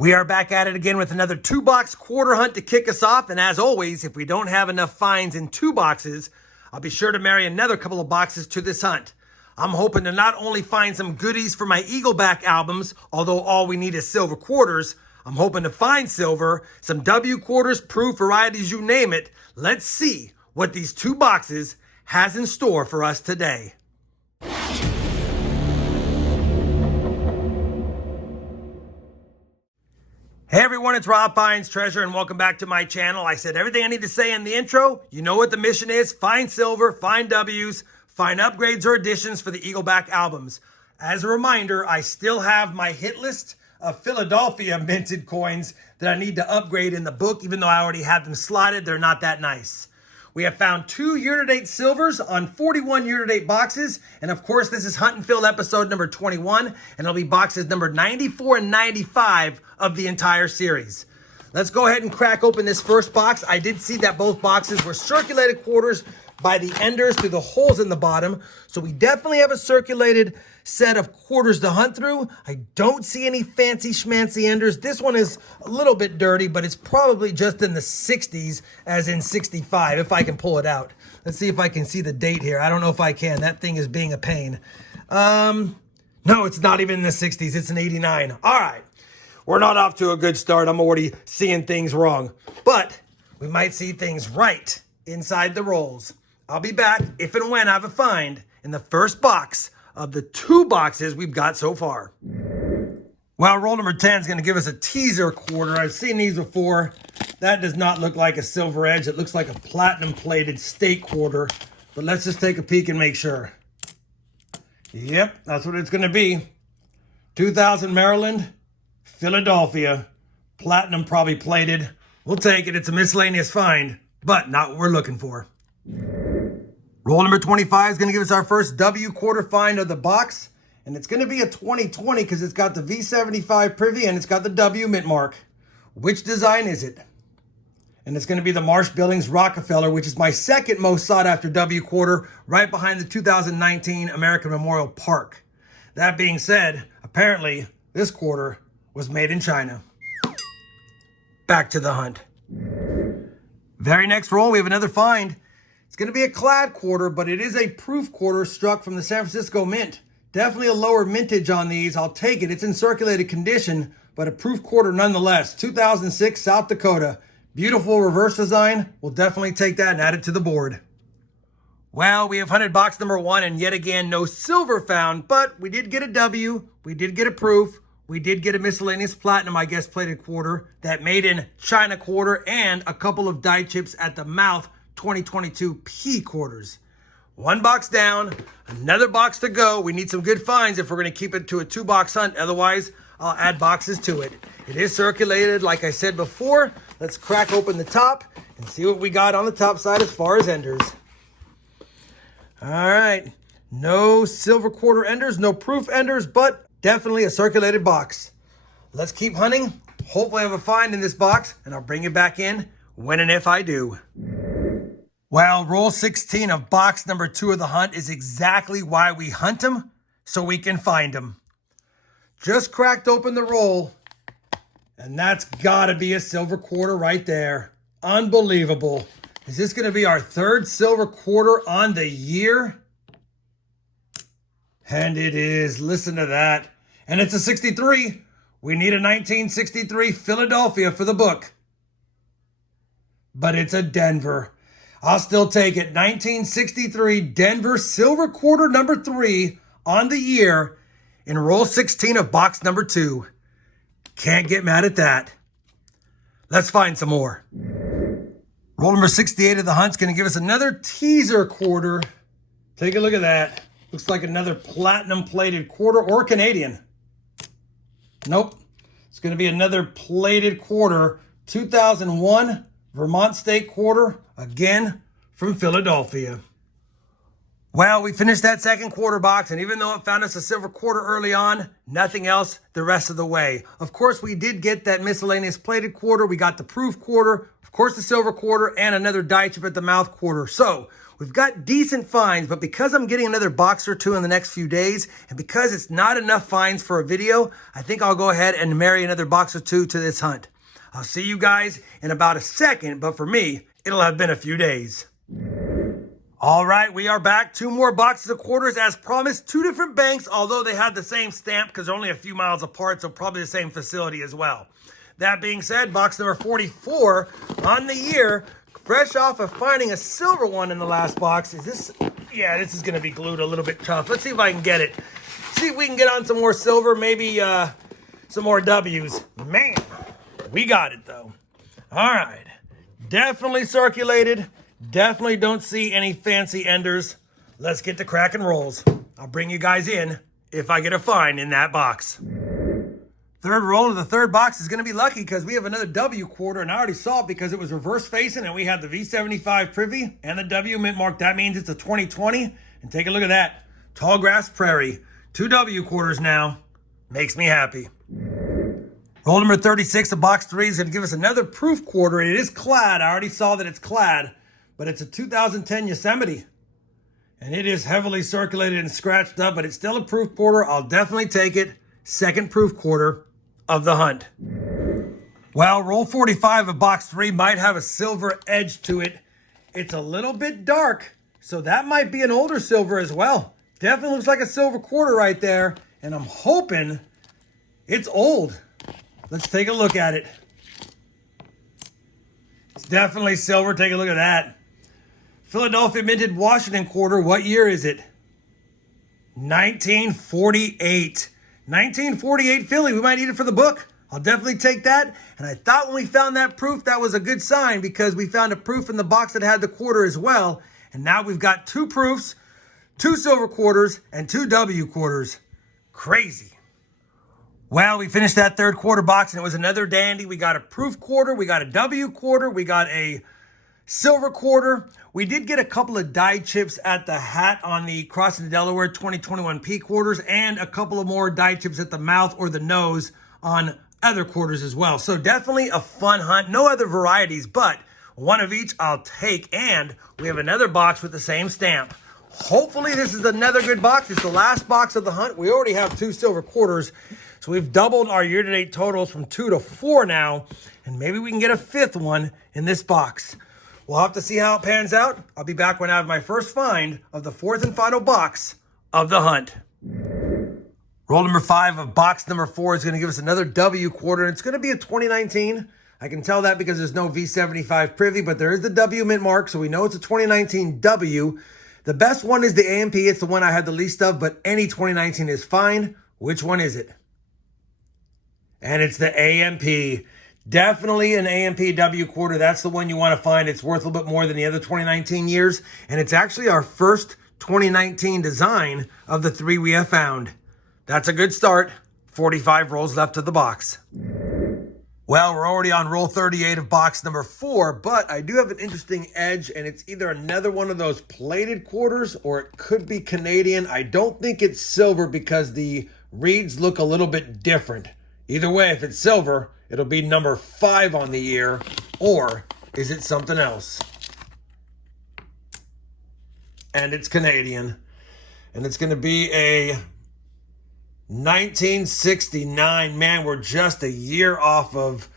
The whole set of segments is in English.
We are back at it again with another 2-box quarter hunt to kick us off. And as always, if we don't have enough finds in 2 boxes, I'll be sure to marry another couple of boxes to this hunt. I'm hoping to not only find some goodies for my Eagleback albums, although all we need is silver quarters. I'm hoping to find silver, some W quarters, proof, varieties, you name it. Let's see what these 2 boxes has in store for us today. Hey everyone, it's RobFindsTreasure and welcome back to my channel. I said everything I need to say in the intro. You know what the mission is: find silver, find W's, find upgrades or additions for the Eagleback albums. As a reminder, I still have my hit list of Philadelphia minted coins that I need to upgrade in the book, even though I already have them slotted. They're not that nice. We have found 2 year-to-date silvers on 41 year-to-date boxes. And of course, this is Hunt and Fill episode number 21, and it'll be boxes number 94 and 95 of the entire series. Let's go ahead and crack open this first box. I did see that both boxes were circulated quarters by the enders through the holes in the bottom. So we definitely have a circulated set of quarters to hunt through. I don't see any fancy schmancy enders. This one is a little bit dirty, but it's probably just in the 60s, as in 65, if I can pull it out. Let's see if I can see the date here. I don't know if I can. That thing is being a pain. No, it's not even in the 60s. It's an 89. All right. We're not off to a good start. I'm already seeing things wrong, but we might see things right inside the rolls. I'll be back if and when I have a find in the first box of the 2 boxes we've got so far. Well, roll number 10 is going to give us a teaser quarter. I've seen these before. That does not look like a silver edge. It looks like a platinum plated state quarter, but let's just take a peek and make sure. Yep, that's what it's going to be. 2000 Maryland, Philadelphia, platinum probably plated. We'll take it. It's a miscellaneous find, but not what we're looking for. Roll number 25 is going to give us our first W quarter find of the box, and it's going to be a 2020 because it's got the V75 privy and it's got the W mint mark. Which design is it? And it's going to be the Marsh Billings Rockefeller, which is my second most sought after W quarter, right behind the 2019 American Memorial Park. That being said, apparently this quarter was made in China. Back to the hunt. Very next roll, we have another find. It's going to be a clad quarter, but it is a proof quarter struck from the San Francisco Mint. Definitely a lower mintage on these. I'll take it. It's in circulated condition, but a proof quarter nonetheless. 2006 South Dakota. Beautiful reverse design. We'll definitely take that and add it to the board. Well, we have hunted box number 1, and yet again, no silver found, but we did get a W. We did get a proof. We did get a miscellaneous platinum, I guess, plated quarter. That made in China quarter and a couple of die chips at the mouth 2022 P quarters. 1 box down, another box to go. We need some good finds if we're going to keep it to a 2-box hunt. Otherwise, I'll add boxes to it. It is circulated, like I said before. Let's crack open the top and see what we got on the top side as far as enders. All right. No silver quarter enders, no proof enders, but definitely a circulated box. Let's keep hunting. Hopefully I have a find in this box, and I'll bring it back in when and if I do. Well, roll 16 of box number 2 of the hunt is exactly why we hunt them, so we can find them. Just cracked open the roll, and that's gotta be a silver quarter right there. Unbelievable. Is this gonna be our 3rd silver quarter on the year? And it is. Listen to that. And it's a 63. We need a 1963 Philadelphia for the book. But it's a Denver. I'll still take it. 1963 Denver silver quarter number 3 on the year in roll 16 of box number 2. Can't get mad at that. Let's find some more. Roll number 68 of the hunt's going to give us another teaser quarter. Take a look at that. Looks like another platinum plated quarter or Canadian. Nope. It's going to be another plated quarter. 2001 Vermont State quarter, again from Philadelphia. Well, we finished that second quarter box, and even though it found us a silver quarter early on, nothing else the rest of the way. Of course, we did get that miscellaneous plated quarter. We got the proof quarter, of course, the silver quarter, and another die chip at the mouth quarter. So we've got decent finds, but because I'm getting another box or two in the next few days, and because it's not enough finds for a video, I think I'll go ahead and marry another box or two to this hunt. I'll see you guys in about a second, but for me, it'll have been a few days. All right, we are back. 2 more boxes of quarters as promised. 2 different banks, although they had the same stamp because they're only a few miles apart, so probably the same facility as well. That being said, box number 44 on the year, fresh off of finding a silver one in the last box. Is this? Yeah, this is going to be glued a little bit tough. Let's see if I can get it. See if we can get on some more silver, maybe some more W's. Man, we got it though. All right, definitely circulated. Definitely don't see any fancy enders. Let's get to cracking rolls. I'll bring you guys in if I get a find in that box. Third roll of the third box is going to be lucky because we have another W quarter, and I already saw it because it was reverse facing, and we had the V75 privy and the W mint mark. That means it's a 2020. And take a look at that. Tall grass prairie. 2 W quarters now. Makes me happy. Roll number 36 of box 3 is going to give us another proof quarter. It is clad. I already saw that it's clad. But it's a 2010 Yosemite. And it is heavily circulated and scratched up, but it's still a proof quarter. I'll definitely take it. Second proof quarter of the hunt. Well, roll 45 of box 3 might have a silver edge to it. It's a little bit dark, so that might be an older silver as well. Definitely looks like a silver quarter right there, and I'm hoping it's old. Let's take a look at it. It's definitely silver. Take a look at that. Philadelphia minted Washington quarter. What year is it? 1948. 1948 Philly. We might need it for the book. I'll definitely take that. And I thought when we found that proof, that was a good sign because we found a proof in the box that had the quarter as well. And now we've got 2 proofs, 2 silver quarters, and 2 W quarters. Crazy. Well, we finished that third quarter box and it was another dandy. We got a proof quarter. We got a W quarter. We got a silver quarter. We did get a couple of die chips at the hat on the Crossing the Delaware 2021 P quarters and a couple of more die chips at the mouth or the nose on other quarters as well. So definitely a fun hunt. No other varieties, but one of each I'll take. And we have another box with the same stamp. Hopefully this is another good box. It's the last box of the hunt. We already have 2 silver quarters. So we've doubled our year-to-date totals from 2 to 4 now. And maybe we can get a 5th one in this box. We'll have to see how it pans out. I'll be back when I have my first find of the 4th and final box of the hunt. Roll number 5 of box number 4 is going to give us another W quarter. It's going to be a 2019. I can tell that because there's no V75 privy, but there is the W mint mark, so we know it's a 2019 W. The best one is the AMP. It's the one I had the least of, but any 2019 is fine. Which one is it? And it's the AMP. Definitely an AMPW quarter. That's the one you want to find. It's worth a little bit more than the other 2019 years. And it's actually our first 2019 design of the 3 we have found. That's a good start. 45 rolls left of the box. Well, we're already on roll 38 of box number 4, but I do have an interesting edge, and it's either another one of those plated quarters or it could be Canadian. I don't think it's silver because the reeds look a little bit different. Either way, if it's silver, it'll be number 5 on the year, or is it something else? And it's Canadian. And it's going to be a 1969. Man, we're just a year off of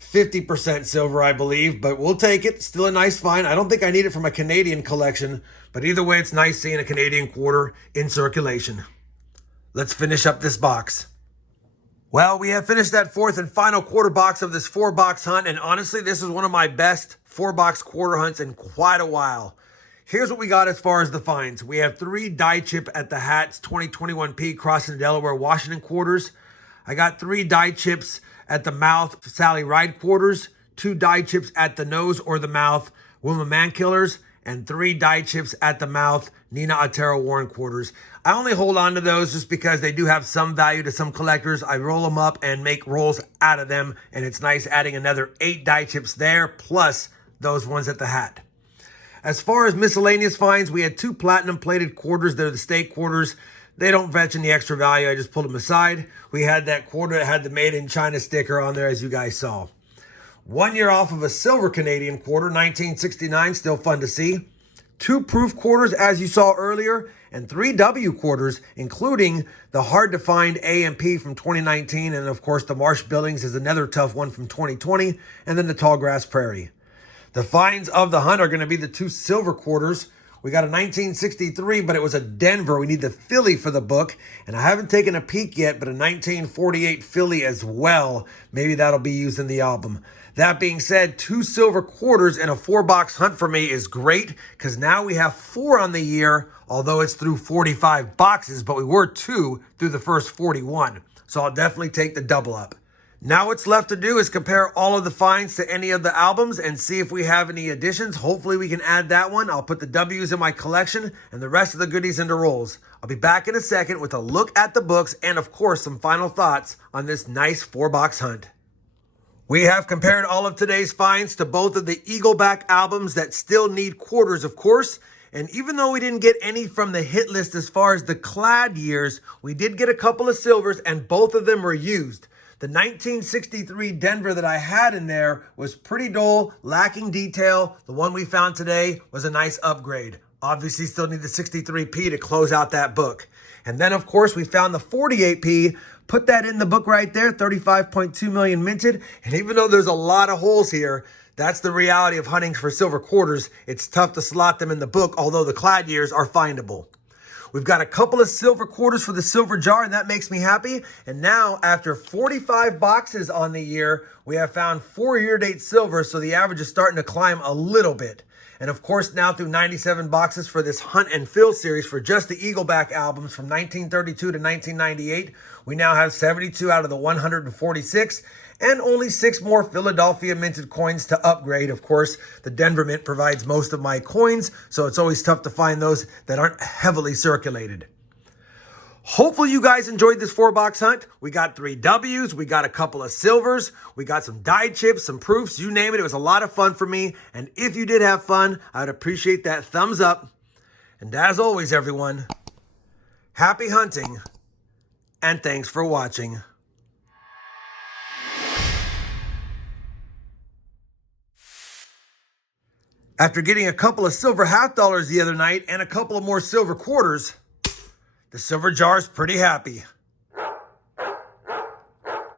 50% silver, I believe, but we'll take it. Still a nice find. I don't think I need it for my Canadian collection, but either way, it's nice seeing a Canadian quarter in circulation. Let's finish up this box. Well, we have finished that 4th and final quarter box of this 4-box hunt, and honestly, this is one of my best 4-box quarter hunts in quite a while. Here's what we got as far as the finds. We have 3 die chip at the Hats 2021P Crossing the Delaware Washington quarters. I got 3 die chips at the mouth Sally Ride quarters, 2 die chips at the nose or the mouth Wilma Mankillers, and 3 die chips at the mouth Nina Otero Warren quarters. I only hold on to those just because they do have some value to some collectors. I roll them up and make rolls out of them, and it's nice adding another 8 die chips there, plus those ones at the hat. As far as miscellaneous finds, we had 2 platinum plated quarters. They're the state quarters. They don't fetch any extra value. I just pulled them aside. We had that quarter that had the Made in China sticker on there, as you guys saw. 1 year off of a silver Canadian quarter, 1969, still fun to see. 2 proof quarters, as you saw earlier, and 3 W quarters, including the hard to find A and P from 2019. And of course, the Marsh Billings is another tough one from 2020. And then the Tallgrass Prairie. The finds of the hunt are going to be the 2 silver quarters. We got a 1963, but it was a Denver. We need the Philly for the book. And I haven't taken a peek yet, but a 1948 Philly as well. Maybe that'll be used in the album. That being said, 2 silver quarters in a 4-box hunt for me is great because now we have 4 on the year, although it's through 45 boxes, but we were 2 through the first 41. So I'll definitely take the double up. Now what's left to do is compare all of the finds to any of the albums and see if we have any additions. Hopefully we can add that one. I'll put the W's in my collection and the rest of the goodies into rolls. I'll be back in a second with a look at the books and of course some final thoughts on this nice 4-box hunt. We have compared all of today's finds to both of the Eagleback albums that still need quarters, of course. And even though we didn't get any from the hit list as far as the clad years, we did get a couple of silvers and both of them were used. The 1963 Denver that I had in there was pretty dull, lacking detail. The one we found today was a nice upgrade. Obviously still need the 63P to close out that book. And then of course we found the 48P, put that in the book right there, 35.2 million minted. And even though there's a lot of holes here, that's the reality of hunting for silver quarters. It's tough to slot them in the book, although the clad years are findable. We've got a couple of silver quarters for the silver jar, and that makes me happy. And now, after 45 boxes on the year, we have found 4 year-to-date silver, so the average is starting to climb a little bit. And of course, now through 97 boxes for this Hunt and Fill series for just the Eagleback albums from 1932 to 1998, we now have 72 out of the 146 and only 6 more Philadelphia minted coins to upgrade. Of course, the Denver Mint provides most of my coins, so it's always tough to find those that aren't heavily circulated. Hopefully you guys enjoyed this 4-box hunt. We got 3 W's, we got a couple of silvers, we got some die chips, some proofs, you name it. It was a lot of fun for me. And if you did have fun, I'd appreciate that thumbs up. And as always, everyone, happy hunting and thanks for watching. After getting a couple of silver half dollars the other night and a couple of more silver quarters, the silver jar is pretty happy.